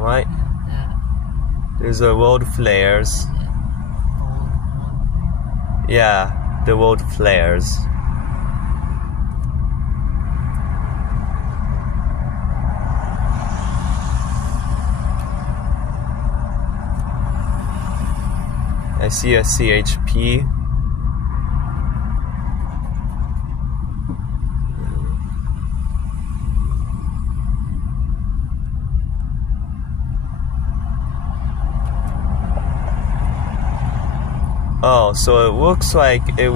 right? There's a world flares. Yeah, the world flares. I see a CHP. Oh, so it looks like it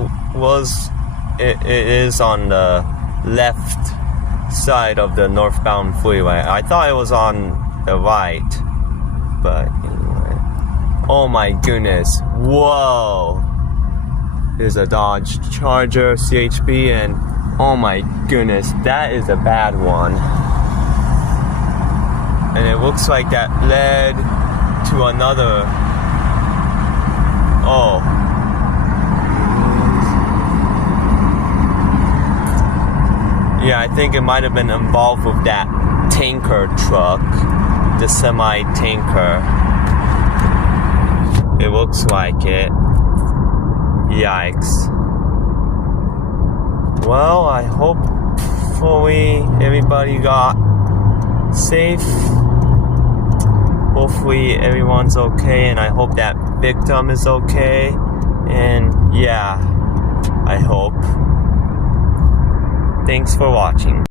is on the left side of the northbound freeway. I thought it was on the right, but anyway. Oh my goodness. Whoa. There's a Dodge Charger CHP, and oh my goodness, that is a bad one. And it looks like that led to another. Oh. Yeah, I think it might have been involved with that tanker truck, the semi-tanker. It looks like it. Yikes. Well, I hope hopefully everybody got safe. Hopefully everyone's okay, and I hope that victim is okay. And yeah, I hope. Thanks for watching.